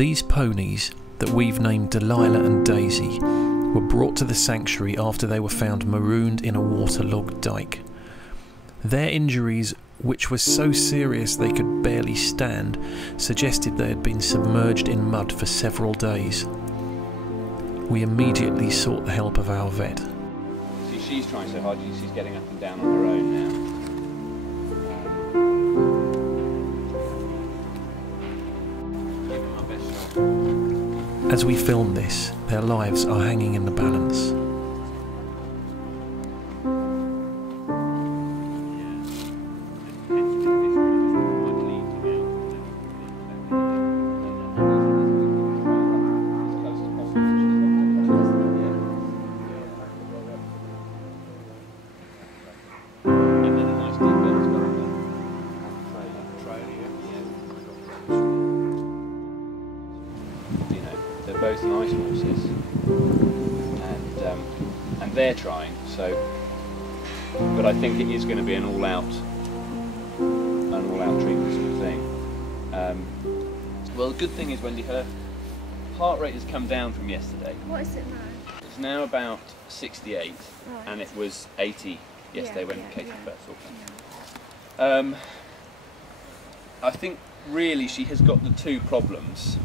These ponies, that we've named Delilah and Daisy, were brought to the sanctuary after they were found marooned in a waterlogged dyke. Their injuries, which were so serious they could barely stand, suggested they had been submerged in mud for several days. We immediately sought the help of our vet. See, she's trying so hard, she's getting up and down on her own now. As we film this, their lives are hanging in the balance. They're both nice horses, and they're trying. So, but I think it is going to be an all-out treatment sort of thing. Well, the good thing is, Wendy, her heart rate has come down from yesterday. What is it now? It's now about 68, right. And it was 80 yesterday when Katie first saw her. I think really she has got the two problems.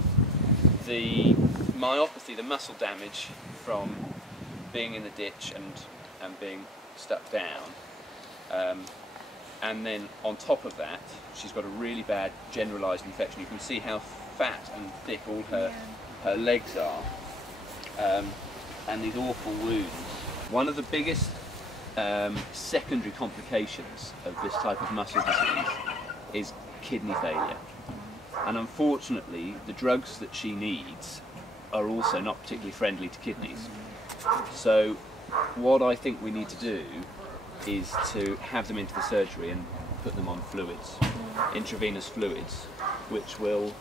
The myopathy, the muscle damage from being in the ditch and being stuck down, and then on top of that she's got a really bad generalised infection. You can see how fat and thick all her legs are, and these awful wounds. One of the biggest secondary complications of this type of muscle disease is kidney failure. And unfortunately, the drugs that she needs are also not particularly friendly to kidneys. So what I think we need to do is to have them into the surgery and put them on fluids, intravenous fluids, which will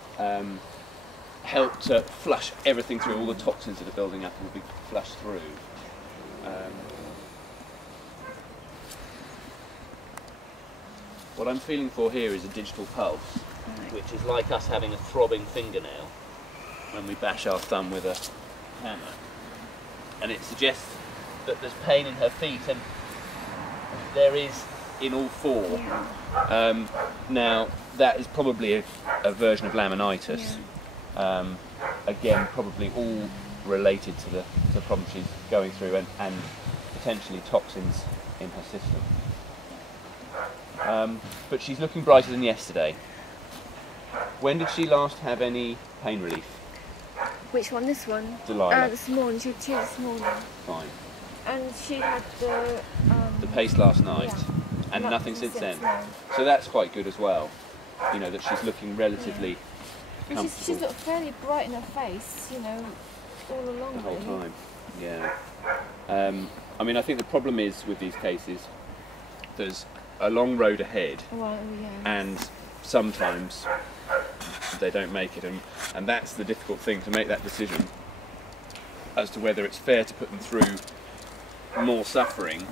help to flush everything through. All the toxins that are building up will be flushed through. What I'm feeling for here is a digital pulse, which is like us having a throbbing fingernail when we bash our thumb with a hammer. And it suggests that there's pain in her feet, and there is in all four. Now, that is probably a version of laminitis. Again, probably all related to the problem she's going through, and potentially toxins in her system. But she's looking brighter than yesterday. When did she last have any pain relief? Which one? This one? Delilah. This morning. She had two this morning. Fine. And she had the pace last night, and nothing since then. So that's quite good as well. You know, that she's looking relatively comfortable. She's looked fairly bright in her face, you know, all along. The whole time. Yeah. I mean, I think the problem is with these cases, there's a long road ahead, and sometimes they don't make it, and that's the difficult thing, to make that decision as to whether it's fair to put them through more suffering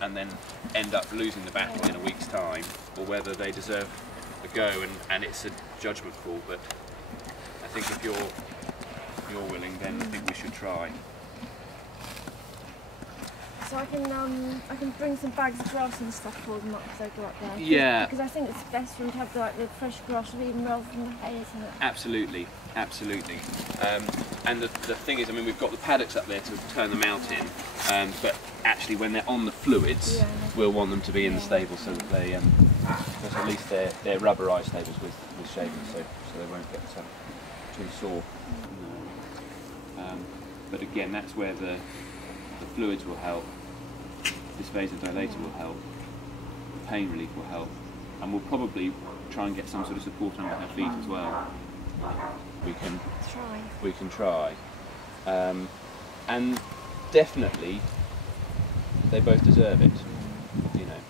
and then end up losing the battle in a week's time, or whether they deserve a go, and it's a judgment call. But I think if you're willing, then I think we should try. So I can bring some bags of grass and stuff for them up if they go up there. Yeah. Because I think it's best for them to have the fresh grass even rather than the hay, isn't it? Absolutely, absolutely. And the thing is, I mean, we've got the paddocks up there to turn them out in, but actually when they're on the fluids, we'll want them to be in the stable, so that they, because at least they're rubberised stables with shavings, so they won't get too sore. But again, that's where the fluids will help. This vasodilator will help, the pain relief will help, and we'll probably try and get some sort of support under her feet as well. We can try. And definitely they both deserve it, you know.